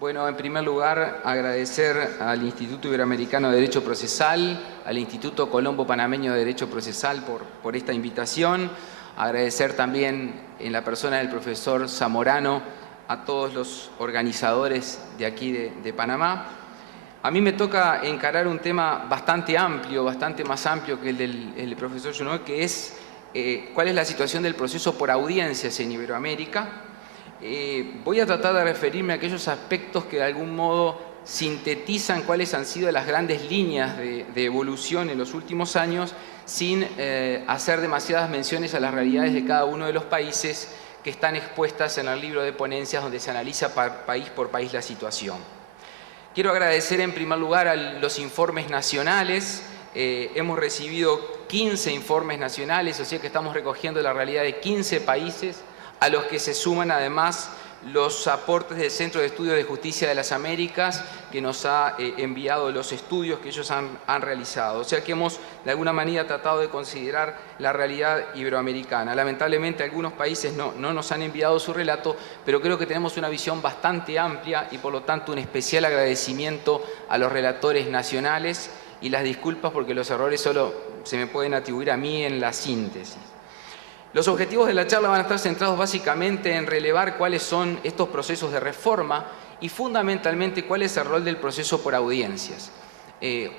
Bueno, en primer lugar, agradecer al Instituto Iberoamericano de Derecho Procesal, al Instituto Colombo Panameño de Derecho Procesal por esta invitación. Agradecer también, en la persona del profesor Zamorano, a todos los organizadores de aquí de Panamá. A mí me toca encarar un tema bastante amplio, bastante más amplio que el del profesor Junot, que es cuál es la situación del proceso por audiencias en Iberoamérica. Voy a tratar de referirme a aquellos aspectos que de algún modo sintetizan cuáles han sido las grandes líneas de evolución en los últimos años, sin hacer demasiadas menciones a las realidades de cada uno de los países que están expuestas en el libro de ponencias donde se analiza país por país la situación. Quiero agradecer en primer lugar a los informes nacionales. Hemos recibido 15 informes nacionales, o sea que estamos recogiendo la realidad de 15 países, a los que se suman además los aportes del Centro de Estudios de Justicia de las Américas, que nos ha enviado los estudios que ellos han realizado. O sea que hemos de alguna manera tratado de considerar la realidad iberoamericana. Lamentablemente algunos países no nos han enviado su relato, pero creo que tenemos una visión bastante amplia y por lo tanto un especial agradecimiento a los relatores nacionales y las disculpas porque los errores solo se me pueden atribuir a mí en la síntesis. Los objetivos de la charla van a estar centrados básicamente en relevar cuáles son estos procesos de reforma y fundamentalmente cuál es el rol del proceso por audiencias.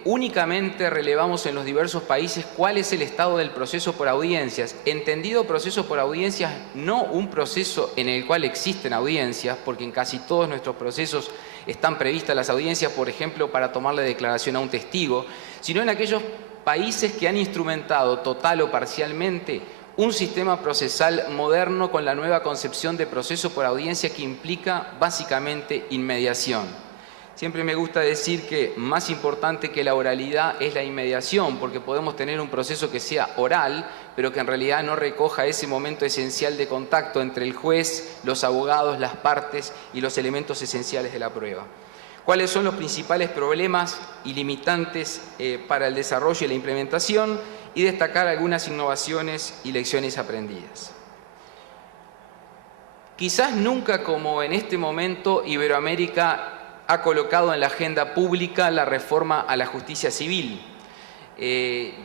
Únicamente relevamos en los diversos países cuál es el estado del proceso por audiencias. Entendido proceso por audiencias, no un proceso en el cual existen audiencias, porque en casi todos nuestros procesos están previstas las audiencias, por ejemplo, para tomarle declaración a un testigo, sino en aquellos países que han instrumentado total o parcialmente un sistema procesal moderno con la nueva concepción de proceso por audiencia que implica básicamente inmediación. Siempre me gusta decir que más importante que la oralidad es la inmediación, porque podemos tener un proceso que sea oral, pero que en realidad no recoja ese momento esencial de contacto entre el juez, los abogados, las partes y los elementos esenciales de la prueba. ¿Cuáles son los principales problemas y limitantes para el desarrollo y la implementación? Y destacar algunas innovaciones y lecciones aprendidas. Quizás nunca como en este momento Iberoamérica ha colocado en la agenda pública la reforma a la justicia civil.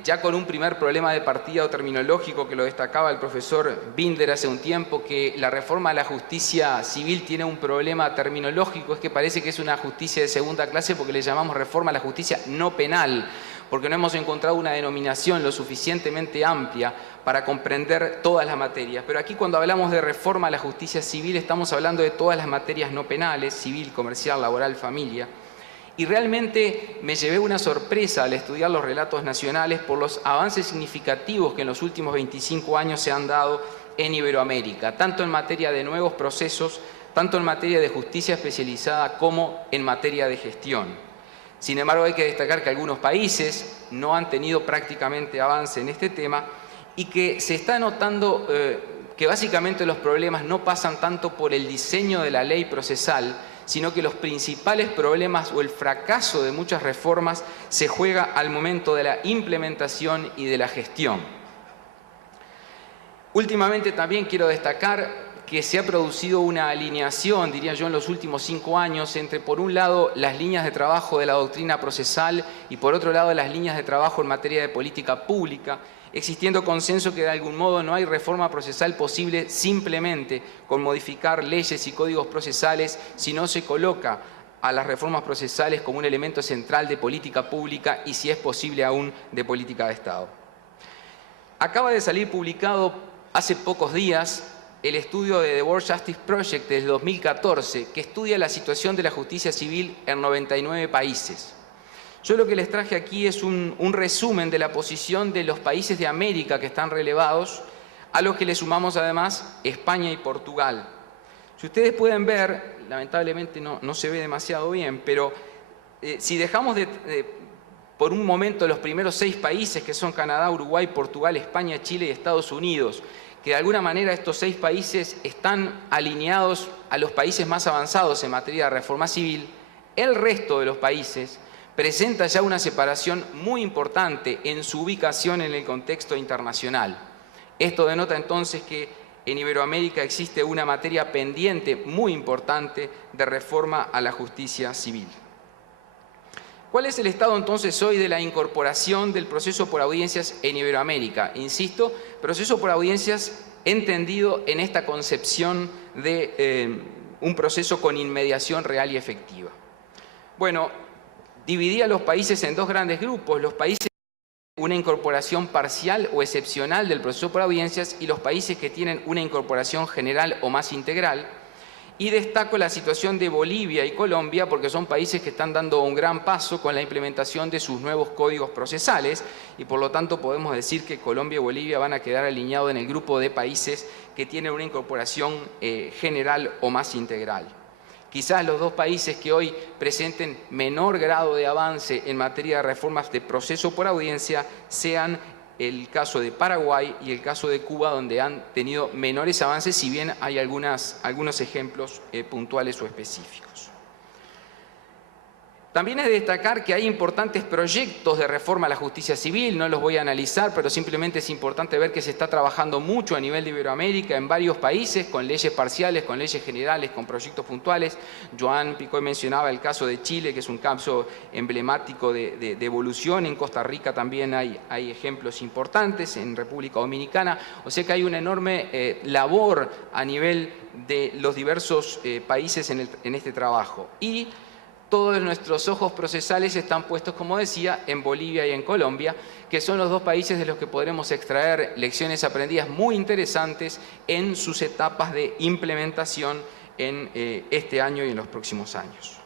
Ya con un primer problema de partida o terminológico que lo destacaba el profesor Binder hace un tiempo, que la reforma a la justicia civil tiene un problema terminológico, es que parece que es una justicia de segunda clase porque le llamamos reforma a la justicia no penal, porque no hemos encontrado una denominación lo suficientemente amplia para comprender todas las materias. Pero aquí cuando hablamos de reforma a la justicia civil estamos hablando de todas las materias no penales, civil, comercial, laboral, familia. Y realmente me llevé una sorpresa al estudiar los relatos nacionales por los avances significativos que en los últimos 25 años se han dado en Iberoamérica, tanto en materia de nuevos procesos, tanto en materia de justicia especializada como en materia de gestión. Sin embargo, hay que destacar que algunos países no han tenido prácticamente avance en este tema y que se está notando que básicamente los problemas no pasan tanto por el diseño de la ley procesal, sino que los principales problemas o el fracaso de muchas reformas se juega al momento de la implementación y de la gestión. Últimamente también quiero destacar que se ha producido una alineación, diría yo, en los últimos 5 años entre, por un lado, las líneas de trabajo de la doctrina procesal y, por otro lado, las líneas de trabajo en materia de política pública, existiendo consenso que de algún modo no hay reforma procesal posible simplemente con modificar leyes y códigos procesales si no se coloca a las reformas procesales como un elemento central de política pública y, si es posible aún, de política de Estado. Acaba de salir publicado hace pocos días el estudio de The World Justice Project del 2014, que estudia la situación de la justicia civil en 99 países. Yo lo que les traje aquí es un resumen de la posición de los países de América que están relevados, a los que le sumamos además España y Portugal. Si ustedes pueden ver, lamentablemente no se ve demasiado bien, pero si dejamos por un momento los primeros 6 países, que son Canadá, Uruguay, Portugal, España, Chile y Estados Unidos, que de alguna manera estos 6 países están alineados a los países más avanzados en materia de reforma civil, el resto de los países presenta ya una separación muy importante en su ubicación en el contexto internacional. Esto denota entonces que en Iberoamérica existe una materia pendiente muy importante de reforma a la justicia civil. ¿Cuál es el estado entonces hoy de la incorporación del proceso por audiencias en Iberoamérica? Insisto, proceso por audiencias entendido en esta concepción de un proceso con inmediación real y efectiva. Bueno, dividí a los países en dos grandes grupos: los países que tienen una incorporación parcial o excepcional del proceso por audiencias y los países que tienen una incorporación general o más integral. Y destaco la situación de Bolivia y Colombia porque son países que están dando un gran paso con la implementación de sus nuevos códigos procesales y por lo tanto podemos decir que Colombia y Bolivia van a quedar alineados en el grupo de países que tienen una incorporación general o más integral. Quizás los dos países que hoy presenten menor grado de avance en materia de reformas de proceso por audiencia sean el caso de Paraguay y el caso de Cuba, donde han tenido menores avances, si bien hay algunos ejemplos puntuales o específicos. También es de destacar que hay importantes proyectos de reforma a la justicia civil, no los voy a analizar, pero simplemente es importante ver que se está trabajando mucho a nivel de Iberoamérica en varios países, con leyes parciales, con leyes generales, con proyectos puntuales. Joan Picoy mencionaba el caso de Chile, que es un caso emblemático de evolución. En Costa Rica también hay ejemplos importantes, en República Dominicana. O sea que hay una enorme labor a nivel de los diversos países en este trabajo. Y todos nuestros ojos procesales están puestos, como decía, en Bolivia y en Colombia, que son los dos países de los que podremos extraer lecciones aprendidas muy interesantes en sus etapas de implementación en este año y en los próximos años.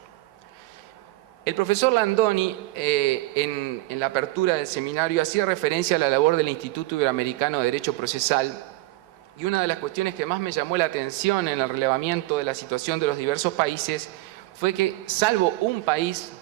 El profesor Landoni, en la apertura del seminario, hacía referencia a la labor del Instituto Iberoamericano de Derecho Procesal, y una de las cuestiones que más me llamó la atención en el relevamiento de la situación de los diversos países fue que, salvo un país,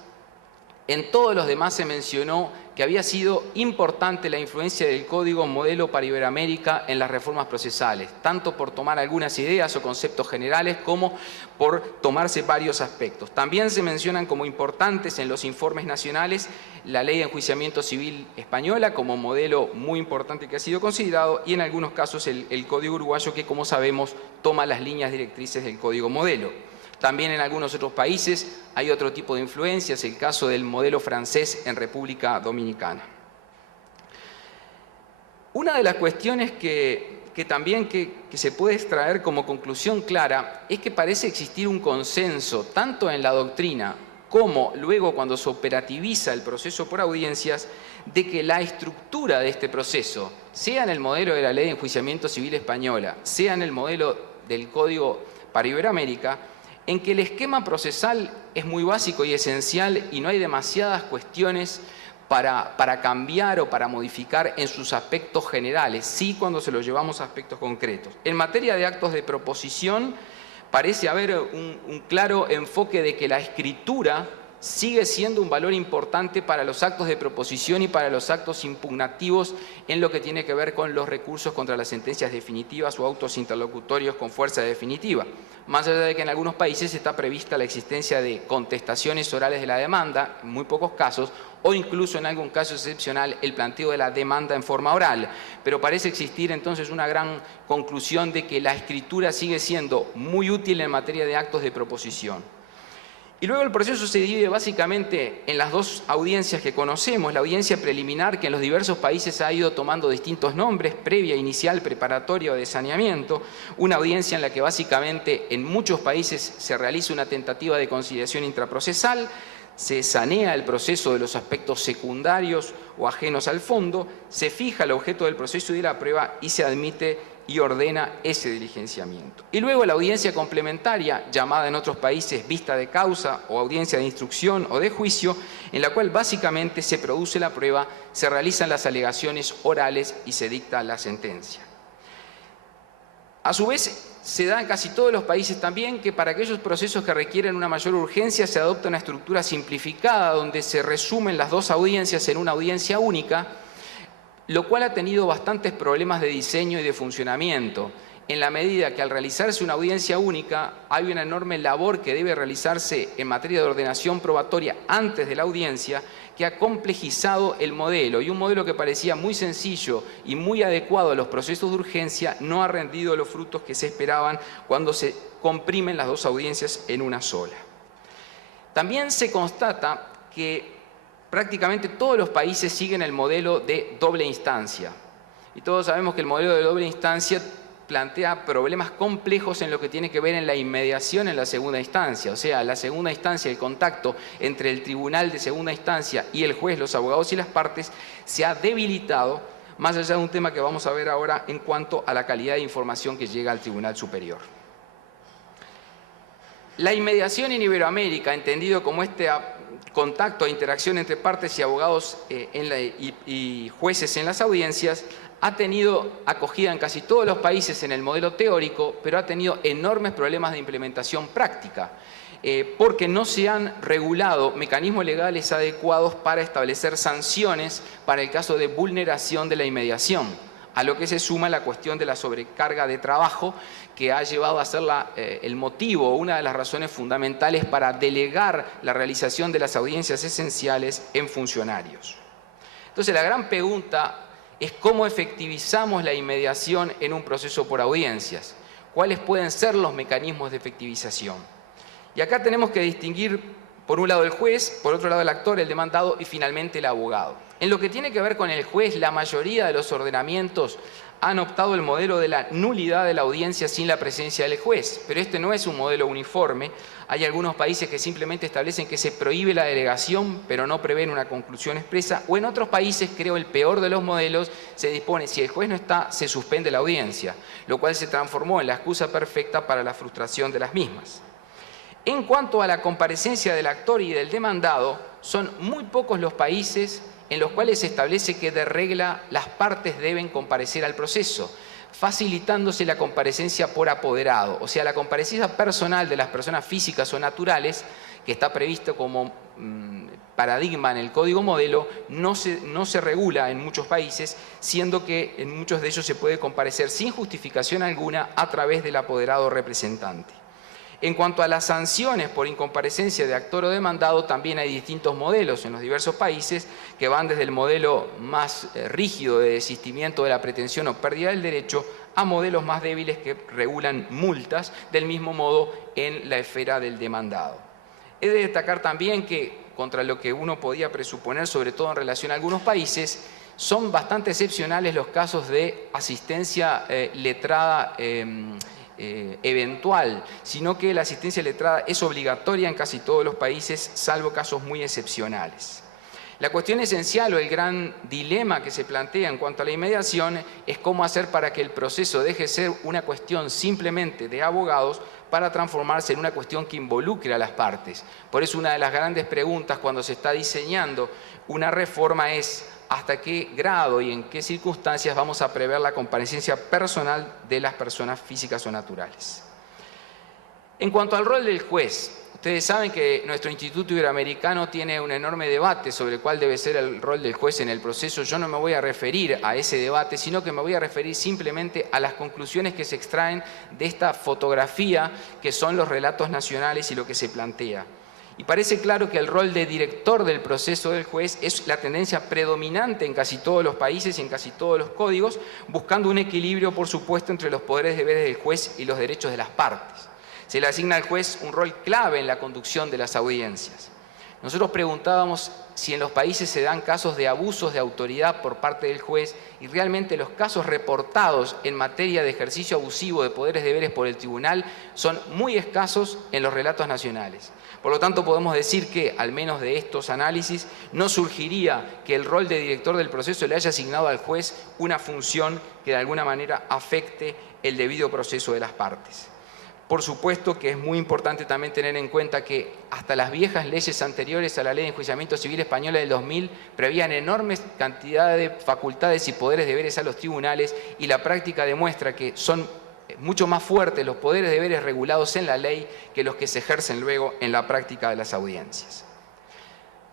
en todos los demás se mencionó que había sido importante la influencia del Código Modelo para Iberoamérica en las reformas procesales, tanto por tomar algunas ideas o conceptos generales como por tomarse varios aspectos. También se mencionan como importantes en los informes nacionales la Ley de Enjuiciamiento Civil española como modelo muy importante que ha sido considerado, y en algunos casos el Código Uruguayo, que, como sabemos, toma las líneas directrices del Código Modelo. También en algunos otros países hay otro tipo de influencias, el caso del modelo francés en República Dominicana. Una de las cuestiones que se puede extraer como conclusión clara es que parece existir un consenso, tanto en la doctrina como luego cuando se operativiza el proceso por audiencias, de que la estructura de este proceso, sea en el modelo de la Ley de Enjuiciamiento Civil española, sea en el modelo del Código para Iberoamérica, en que el esquema procesal es muy básico y esencial y no hay demasiadas cuestiones para cambiar o para modificar en sus aspectos generales, sí cuando se lo llevamos a aspectos concretos. En materia de actos de proposición, parece haber un claro enfoque de que la escritura sigue siendo un valor importante para los actos de proposición y para los actos impugnativos en lo que tiene que ver con los recursos contra las sentencias definitivas o autos interlocutorios con fuerza definitiva. Más allá de que en algunos países está prevista la existencia de contestaciones orales de la demanda, en muy pocos casos, o incluso en algún caso excepcional el planteo de la demanda en forma oral. Pero parece existir entonces una gran conclusión de que la escritura sigue siendo muy útil en materia de actos de proposición. Y luego el proceso se divide básicamente en las dos audiencias que conocemos: la audiencia preliminar, que en los diversos países ha ido tomando distintos nombres, previa, inicial, preparatoria o de saneamiento, una audiencia en la que básicamente en muchos países se realiza una tentativa de conciliación intraprocesal, se sanea el proceso de los aspectos secundarios o ajenos al fondo, se fija el objeto del proceso y de la prueba y se admite y ordena ese diligenciamiento. Y luego la audiencia complementaria, llamada en otros países vista de causa o audiencia de instrucción o de juicio, en la cual básicamente se produce la prueba, se realizan las alegaciones orales y se dicta la sentencia. A su vez, se da en casi todos los países también que para aquellos procesos que requieren una mayor urgencia se adopta una estructura simplificada donde se resumen las dos audiencias en una audiencia única, lo cual ha tenido bastantes problemas de diseño y de funcionamiento. en la medida que al realizarse una audiencia única hay una enorme labor que debe realizarse en materia de ordenación probatoria antes de la audiencia, que ha complejizado el modelo, y un modelo que parecía muy sencillo y muy adecuado a los procesos de urgencia no ha rendido los frutos que se esperaban cuando se comprimen las dos audiencias en una sola. También se constata que prácticamente todos los países siguen el modelo de doble instancia, y todos sabemos que el modelo de doble instancia plantea problemas complejos en lo que tiene que ver en la inmediación en la segunda instancia. O sea, la segunda instancia, el contacto entre el tribunal de segunda instancia y el juez, los abogados y las partes, se ha debilitado, más allá de un tema que vamos a ver ahora en cuanto a la calidad de información que llega al Tribunal Superior. La inmediación en Iberoamérica, entendido como este contacto e interacción entre partes y abogados y jueces en las audiencias, ha tenido acogida en casi todos los países en el modelo teórico, pero ha tenido enormes problemas de implementación práctica, porque no se han regulado mecanismos legales adecuados para establecer sanciones para el caso de vulneración de la inmediación, a lo que se suma la cuestión de la sobrecarga de trabajo, que ha llevado a ser el motivo, una de las razones fundamentales para delegar la realización de las audiencias esenciales en funcionarios. Entonces, la gran pregunta es cómo efectivizamos la inmediación en un proceso por audiencias. ¿Cuáles pueden ser los mecanismos de efectivización? Y acá tenemos que distinguir, por un lado, el juez, por otro lado, el actor, el demandado y finalmente el abogado. En lo que tiene que ver con el juez, la mayoría de los ordenamientos han optado el modelo de la nulidad de la audiencia sin la presencia del juez, pero este no es un modelo uniforme. Hay algunos países que simplemente establecen que se prohíbe la delegación, pero no prevén una conclusión expresa, o en otros países, creo el peor de los modelos, se dispone, si el juez no está, se suspende la audiencia, lo cual se transformó en la excusa perfecta para la frustración de las mismas. En cuanto a la comparecencia del actor y del demandado, son muy pocos los países en los cuales se establece que de regla las partes deben comparecer al proceso, facilitándose la comparecencia por apoderado, o sea, la comparecencia personal de las personas físicas o naturales, que está previsto como paradigma en el Código Modelo, no se regula en muchos países, siendo que en muchos de ellos se puede comparecer sin justificación alguna a través del apoderado representante. En cuanto a las sanciones por incomparecencia de actor o demandado, también hay distintos modelos en los diversos países que van desde el modelo más rígido de desistimiento de la pretensión o pérdida del derecho a modelos más débiles que regulan multas, del mismo modo en la esfera del demandado. He de destacar también que, contra lo que uno podía presuponer, sobre todo en relación a algunos países, son bastante excepcionales los casos de asistencia letrada eventual, sino que la asistencia letrada es obligatoria en casi todos los países, salvo casos muy excepcionales. La cuestión esencial o el gran dilema que se plantea en cuanto a la inmediación es cómo hacer para que el proceso deje de ser una cuestión simplemente de abogados para transformarse en una cuestión que involucre a las partes. Por eso una de las grandes preguntas cuando se está diseñando una reforma es hasta qué grado y en qué circunstancias vamos a prever la comparecencia personal de las personas físicas o naturales. En cuanto al rol del juez, ustedes saben que nuestro Instituto Iberoamericano tiene un enorme debate sobre cuál debe ser el rol del juez en el proceso. Yo no me voy a referir a ese debate, sino que me voy a referir simplemente a las conclusiones que se extraen de esta fotografía que son los relatos nacionales y lo que se plantea. Y parece claro que el rol de director del proceso del juez es la tendencia predominante en casi todos los países y en casi todos los códigos, buscando un equilibrio, por supuesto, entre los poderes y deberes del juez y los derechos de las partes. Se le asigna al juez un rol clave en la conducción de las audiencias. Nosotros preguntábamos si en los países se dan casos de abusos de autoridad por parte del juez, y realmente los casos reportados en materia de ejercicio abusivo de poderes y deberes por el tribunal son muy escasos en los relatos nacionales. Por lo tanto, podemos decir que, al menos de estos análisis, no surgiría que el rol de director del proceso le haya asignado al juez una función que de alguna manera afecte el debido proceso de las partes. Por supuesto que es muy importante también tener en cuenta que hasta las viejas leyes anteriores a la Ley de Enjuiciamiento Civil Española del 2000 prevían enormes cantidades de facultades y poderes y deberes a los tribunales, y la práctica demuestra que son mucho más fuertes los poderes y deberes regulados en la ley que los que se ejercen luego en la práctica de las audiencias.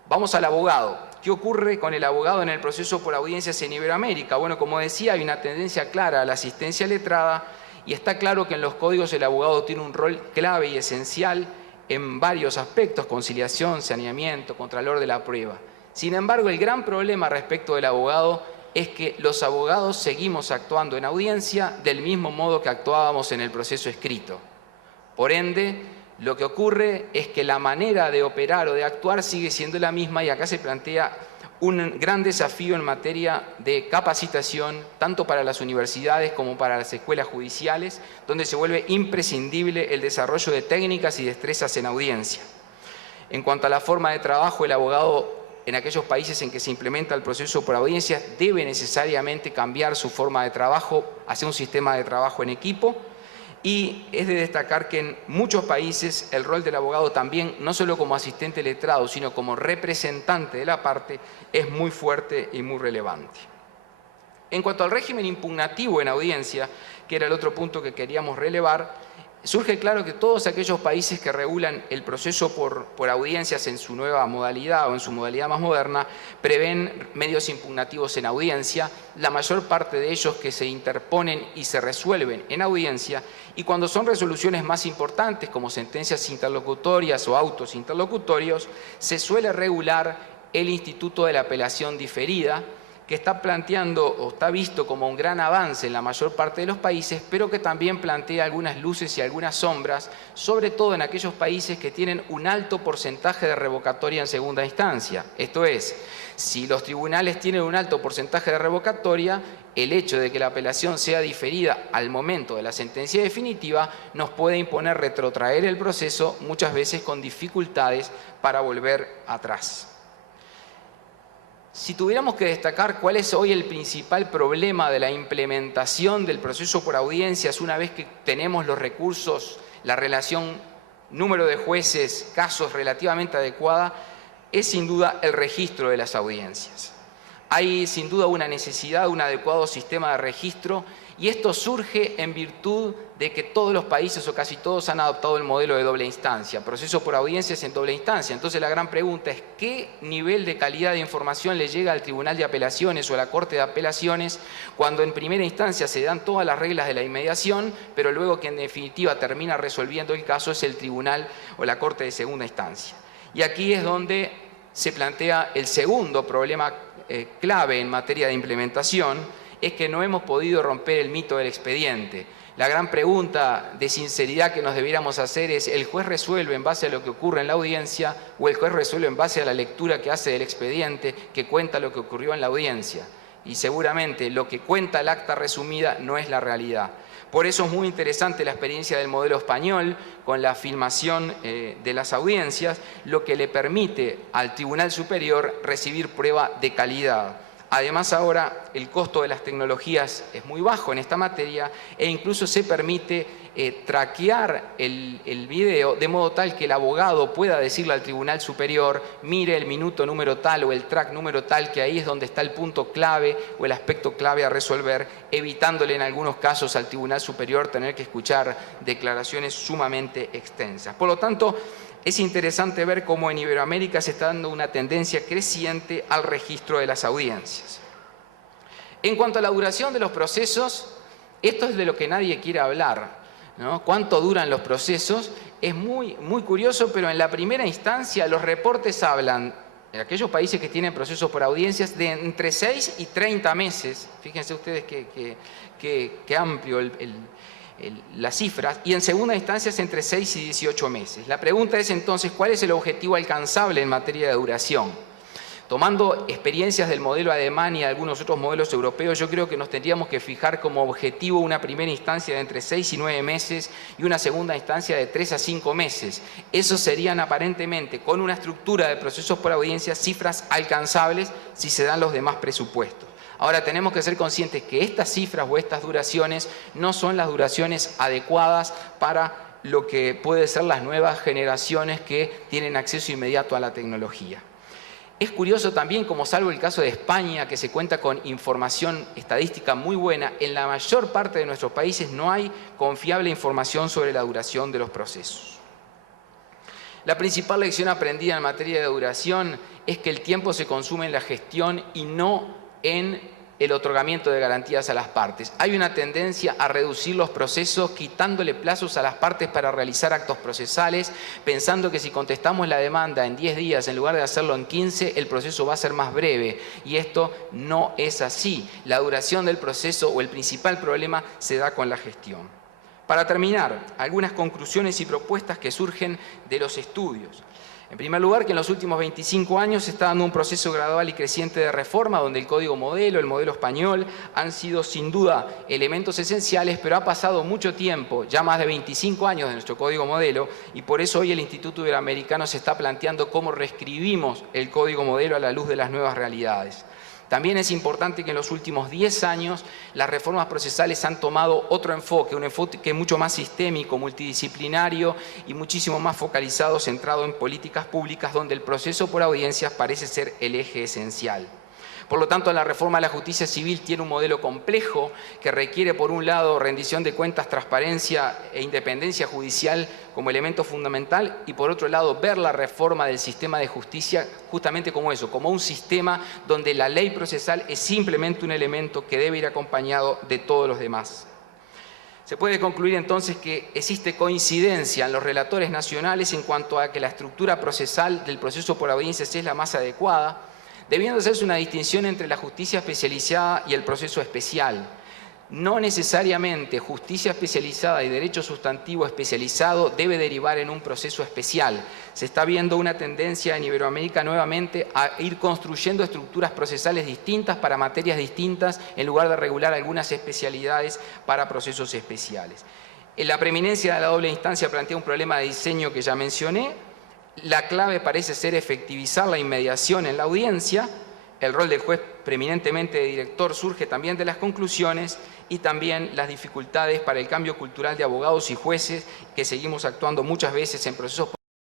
Vamos al abogado. ¿Qué ocurre con el abogado en el proceso por audiencias en Iberoamérica? Bueno, como decía, hay una tendencia clara a la asistencia letrada, y está claro que en los códigos el abogado tiene un rol clave y esencial en varios aspectos: conciliación, saneamiento, contralor de la prueba. Sin embargo, el gran problema respecto del abogado es que los abogados seguimos actuando en audiencia del mismo modo que actuábamos en el proceso escrito. Por ende, lo que ocurre es que la manera de operar o de actuar sigue siendo la misma, y acá se plantea un gran desafío en materia de capacitación, tanto para las universidades como para las escuelas judiciales, donde se vuelve imprescindible el desarrollo de técnicas y destrezas en audiencia. En cuanto a la forma de trabajo, el abogado en aquellos países en que se implementa el proceso por audiencias debe necesariamente cambiar su forma de trabajo hacia un sistema de trabajo en equipo, y es de destacar que en muchos países el rol del abogado también, no solo como asistente letrado, sino como representante de la parte, es muy fuerte y muy relevante. En cuanto al régimen impugnativo en audiencia, que era el otro punto que queríamos relevar, surge claro que todos aquellos países que regulan el proceso por audiencias en su nueva modalidad o en su modalidad más moderna prevén medios impugnativos en audiencia, la mayor parte de ellos que se interponen y se resuelven en audiencia, y cuando son resoluciones más importantes como sentencias interlocutorias o autos interlocutorios, se suele regular el instituto de la apelación diferida, que está planteando o está visto como un gran avance en la mayor parte de los países, pero que también plantea algunas luces y algunas sombras, sobre todo en aquellos países que tienen un alto porcentaje de revocatoria en segunda instancia. Esto es, si los tribunales tienen un alto porcentaje de revocatoria, el hecho de que la apelación sea diferida al momento de la sentencia definitiva nos puede imponer retrotraer el proceso, muchas veces con dificultades para volver atrás. Si tuviéramos que destacar cuál es hoy el principal problema de la implementación del proceso por audiencias, una vez que tenemos los recursos, la relación número de jueces, casos relativamente adecuada, es sin duda el registro de las audiencias. Hay sin duda una necesidad de un adecuado sistema de registro, y esto surge en virtud de que todos los países o casi todos han adoptado el modelo de doble instancia, proceso por audiencias en doble instancia. Entonces la gran pregunta es ¿qué nivel de calidad de información le llega al Tribunal de Apelaciones o a la Corte de Apelaciones cuando en primera instancia se dan todas las reglas de la inmediación, pero luego que en definitiva termina resolviendo el caso es el Tribunal o la Corte de segunda instancia? Y aquí es donde se plantea el segundo problema clave en materia de implementación, es que no hemos podido romper el mito del expediente. La gran pregunta de sinceridad que nos debiéramos hacer es: ¿el juez resuelve en base a lo que ocurre en la audiencia o el juez resuelve en base a la lectura que hace del expediente que cuenta lo que ocurrió en la audiencia? Y seguramente lo que cuenta el acta resumida no es la realidad. Por eso es muy interesante la experiencia del modelo español con la filmación de las audiencias, lo que le permite al Tribunal Superior recibir prueba de calidad. Además, ahora el costo de las tecnologías es muy bajo en esta materia e incluso se permite traquear el video de modo tal que el abogado pueda decirle al Tribunal Superior: mire el minuto número tal o el track número tal, que ahí es donde está el punto clave o el aspecto clave a resolver, evitándole en algunos casos al Tribunal Superior tener que escuchar declaraciones sumamente extensas. Por lo tanto, es interesante ver cómo en Iberoamérica se está dando una tendencia creciente al registro de las audiencias. En cuanto a la duración de los procesos, esto es de lo que nadie quiere hablar, ¿no? ¿Cuánto duran los procesos? Es muy curioso, pero en la primera instancia los reportes hablan, en aquellos países que tienen procesos por audiencias, de entre 6 y 30 meses. Fíjense ustedes qué amplio las cifras, y en segunda instancia es entre 6 y 18 meses. La pregunta es entonces, ¿cuál es el objetivo alcanzable en materia de duración? Tomando experiencias del modelo alemán y de algunos otros modelos europeos, yo creo que nos tendríamos que fijar como objetivo una primera instancia de entre 6 y 9 meses y una segunda instancia de 3 a 5 meses. Esos serían aparentemente, con una estructura de procesos por audiencia, cifras alcanzables si se dan los demás presupuestos. Ahora, tenemos que ser conscientes que estas cifras o estas duraciones no son las duraciones adecuadas para lo que pueden ser las nuevas generaciones que tienen acceso inmediato a la tecnología. Es curioso también, como salvo el caso de España, que se cuenta con información estadística muy buena, en la mayor parte de nuestros países no hay confiable información sobre la duración de los procesos. La principal lección aprendida en materia de duración es que el tiempo se consume en la gestión y no en el otorgamiento de garantías a las partes. Hay una tendencia a reducir los procesos quitándole plazos a las partes para realizar actos procesales, pensando que si contestamos la demanda en 10 días en lugar de hacerlo en 15, el proceso va a ser más breve. Y esto no es así. La duración del proceso o el principal problema se da con la gestión. Para terminar, algunas conclusiones y propuestas que surgen de los estudios. En primer lugar, que en los últimos 25 años se está dando un proceso gradual y creciente de reforma donde el código modelo, el modelo español, han sido sin duda elementos esenciales, pero ha pasado mucho tiempo, ya más de 25 años de nuestro código modelo, y por eso hoy el Instituto Iberoamericano se está planteando cómo reescribimos el código modelo a la luz de las nuevas realidades. También es importante que en los últimos 10 años las reformas procesales han tomado otro enfoque, un enfoque mucho más sistémico, multidisciplinario y muchísimo más focalizado, centrado en políticas públicas donde el proceso por audiencias parece ser el eje esencial. Por lo tanto, la reforma de la justicia civil tiene un modelo complejo que requiere, por un lado, rendición de cuentas, transparencia e independencia judicial como elemento fundamental y, por otro lado, ver la reforma del sistema de justicia justamente como eso, como un sistema donde la ley procesal es simplemente un elemento que debe ir acompañado de todos los demás. Se puede concluir entonces que existe coincidencia en los relatores nacionales en cuanto a que la estructura procesal del proceso por audiencias es la más adecuada, debiendo hacerse una distinción entre la justicia especializada y el proceso especial. No necesariamente justicia especializada y derecho sustantivo especializado debe derivar en un proceso especial. Se está viendo una tendencia en Iberoamérica nuevamente a ir construyendo estructuras procesales distintas para materias distintas en lugar de regular algunas especialidades para procesos especiales. La preeminencia de la doble instancia plantea un problema de diseño que ya mencioné. La clave parece ser efectivizar la inmediación en la audiencia. El rol del juez preeminentemente de director surge también de las conclusiones y también las dificultades para el cambio cultural de abogados y jueces que seguimos actuando muchas veces en procesos